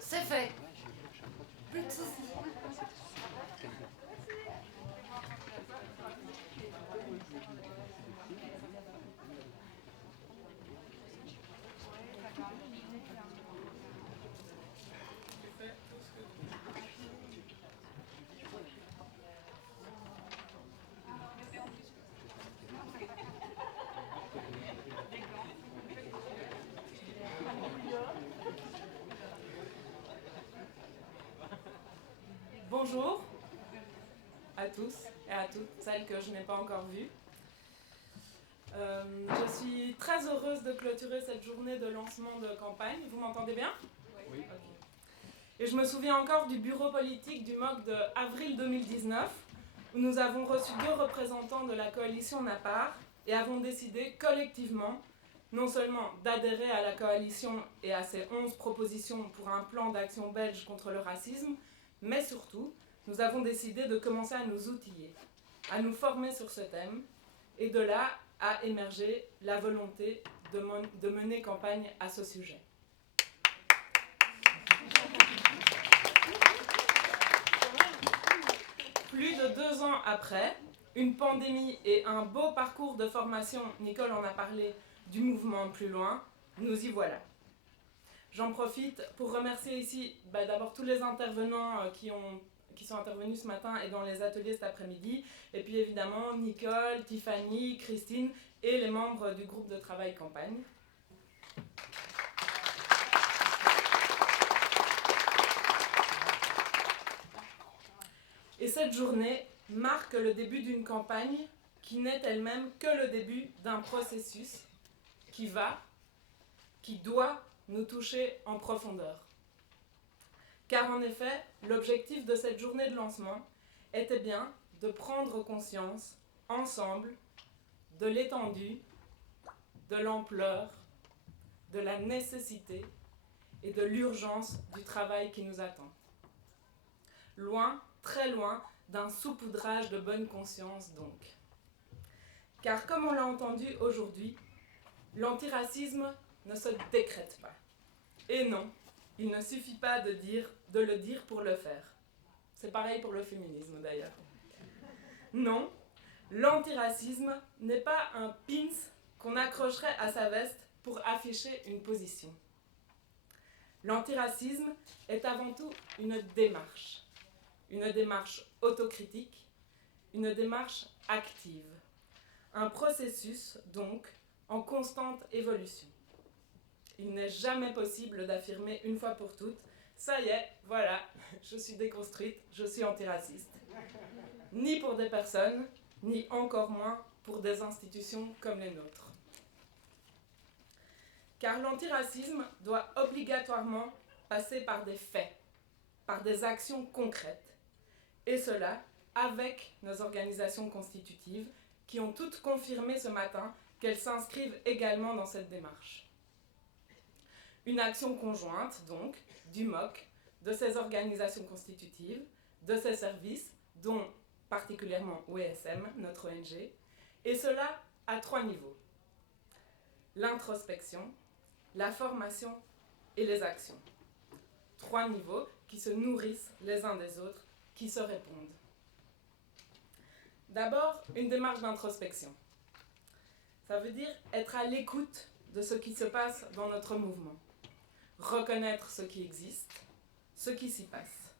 C'est fait. Plus de soucis. Bonjour à tous et à toutes, celles que je n'ai pas encore vues. Je suis très heureuse de clôturer cette journée de lancement de campagne. Vous m'entendez bien ? Oui. Okay. Et je me souviens encore du bureau politique du MOC de avril 2019, où nous avons reçu 2 représentants de la coalition NAPAR et avons décidé collectivement non seulement d'adhérer à la coalition et à ses 11 propositions pour un plan d'action belge contre le racisme, mais surtout, nous avons décidé de commencer à nous outiller, à nous former sur ce thème, et de là a émergé la volonté de mener campagne à ce sujet. Plus de 2 ans après, une pandémie et un beau parcours de formation, Nicole en a parlé, du mouvement Plus Loin, nous y voilà. J'en profite pour remercier ici d'abord tous les intervenants qui sont intervenus ce matin et dans les ateliers cet après-midi, et puis évidemment Nicole, Tiffany, Christine et les membres du groupe de travail campagne. Et cette journée marque le début d'une campagne qui n'est elle-même que le début d'un processus qui doit nous toucher en profondeur. Car en effet, l'objectif de cette journée de lancement était bien de prendre conscience, ensemble, de l'étendue, de l'ampleur, de la nécessité et de l'urgence du travail qui nous attend. Loin, très loin, d'un saupoudrage de bonne conscience donc. Car comme on l'a entendu aujourd'hui, l'antiracisme ne se décrète pas. Et non, il ne suffit pas de le dire pour le faire. C'est pareil pour le féminisme d'ailleurs. Non, l'antiracisme n'est pas un pins qu'on accrocherait à sa veste pour afficher une position. L'antiracisme est avant tout une démarche autocritique, une démarche active, un processus donc en constante évolution. Il n'est jamais possible d'affirmer une fois pour toutes « ça y est, voilà, je suis déconstruite, je suis antiraciste ». Ni pour des personnes, ni encore moins pour des institutions comme les nôtres. Car l'antiracisme doit obligatoirement passer par des faits, par des actions concrètes, et cela avec nos organisations constitutives qui ont toutes confirmé ce matin qu'elles s'inscrivent également dans cette démarche. Une action conjointe, donc, du MOC, de ces organisations constitutives, de ces services, dont particulièrement OESM, notre ONG, et cela à 3 niveaux. L'introspection, la formation et les actions. 3 niveaux qui se nourrissent les uns des autres, qui se répondent. D'abord, une démarche d'introspection. Ça veut dire être à l'écoute de ce qui se passe dans notre mouvement. Reconnaître ce qui existe, ce qui s'y passe.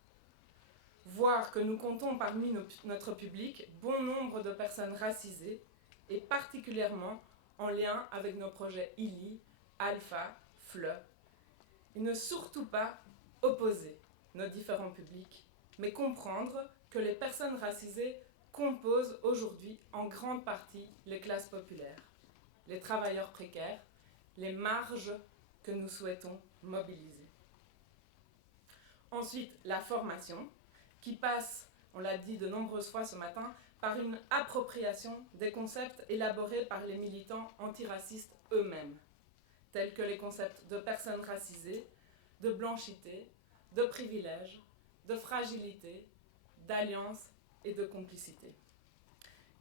Voir que nous comptons parmi notre public bon nombre de personnes racisées et particulièrement en lien avec nos projets ILI, Alpha, FLE. Et ne surtout pas opposer nos différents publics, mais comprendre que les personnes racisées composent aujourd'hui en grande partie les classes populaires, les travailleurs précaires, les marges que nous souhaitons mobiliser. Ensuite, la formation, qui passe, on l'a dit de nombreuses fois ce matin, par une appropriation des concepts élaborés par les militants antiracistes eux-mêmes, tels que les concepts de personnes racisées, de blanchité, de privilège, de fragilité, d'alliance et de complicité,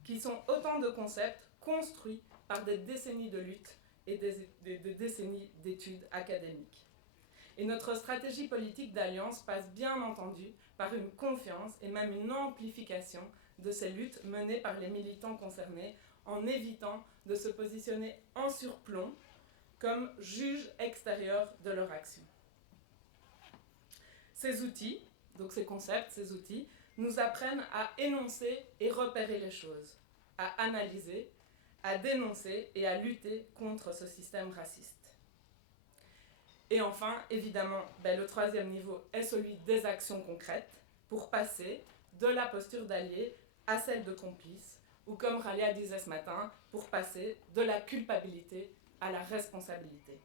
qui sont autant de concepts construits par des décennies de lutte et des décennies d'études académiques. Et notre stratégie politique d'alliance passe bien entendu par une confiance et même une amplification de ces luttes menées par les militants concernés en évitant de se positionner en surplomb comme juges extérieurs de leur action. Ces outils, donc ces concepts, ces outils, nous apprennent à énoncer et repérer les choses, à analyser, à dénoncer et à lutter contre ce système raciste. Et enfin, évidemment, le troisième niveau est celui des actions concrètes pour passer de la posture d'allié à celle de complice, ou comme Ralia disait ce matin, pour passer de la culpabilité à la responsabilité.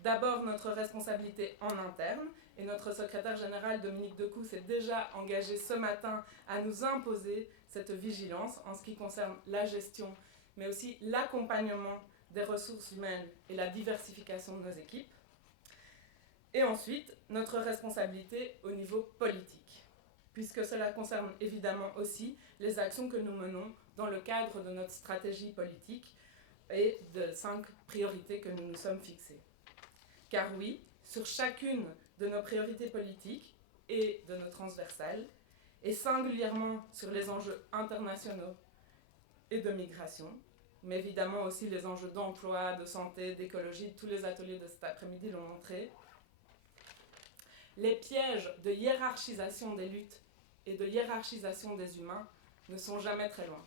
D'abord, notre responsabilité en interne, et notre secrétaire général Dominique Decou s'est déjà engagé ce matin à nous imposer cette vigilance en ce qui concerne la gestion, mais aussi l'accompagnement des ressources humaines et la diversification de nos équipes. Et ensuite, notre responsabilité au niveau politique, puisque cela concerne évidemment aussi les actions que nous menons dans le cadre de notre stratégie politique et de 5 priorités que nous nous sommes fixées. Car oui, sur chacune de nos priorités politiques et de nos transversales, et singulièrement sur les enjeux internationaux et de migration, mais évidemment aussi les enjeux d'emploi, de santé, d'écologie, tous les ateliers de cet après-midi l'ont montré, les pièges de hiérarchisation des luttes et de hiérarchisation des humains ne sont jamais très loin.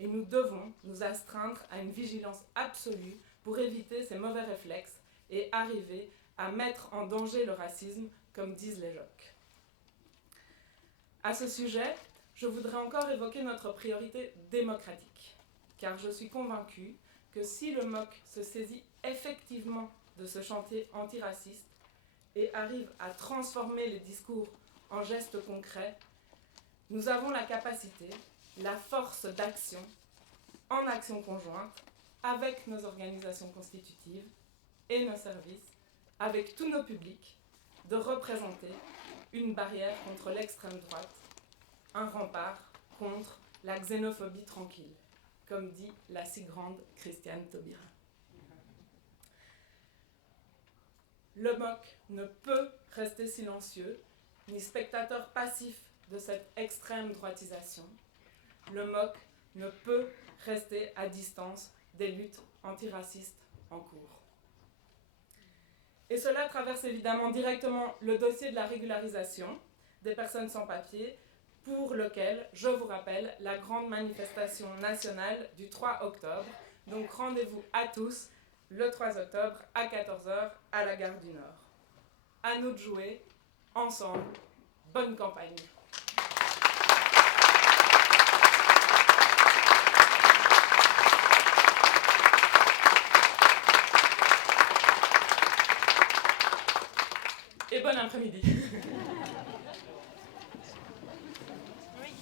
Et nous devons nous astreindre à une vigilance absolue pour éviter ces mauvais réflexes et arriver à mettre en danger le racisme, comme disent les JOC. À ce sujet, je voudrais encore évoquer notre priorité démocratique, car je suis convaincue que si le MOC se saisit effectivement de ce chantier antiraciste et arrive à transformer les discours en gestes concrets, nous avons la capacité, la force d'action, en action conjointe, avec nos organisations constitutives et nos services, avec tous nos publics, de représenter une barrière contre l'extrême droite, un rempart contre la xénophobie tranquille, comme dit la si grande Christiane Taubira. Le MOC ne peut rester silencieux, ni spectateur passif de cette extrême droitisation. Le MOC ne peut rester à distance des luttes antiracistes en cours. Et cela traverse évidemment directement le dossier de la régularisation des personnes sans papier, pour lequel, je vous rappelle, la grande manifestation nationale du 3 octobre. Donc rendez-vous à tous le 3 octobre à 14h à la Gare du Nord. À nous de jouer, ensemble, bonne campagne. Et bon après-midi. Oui.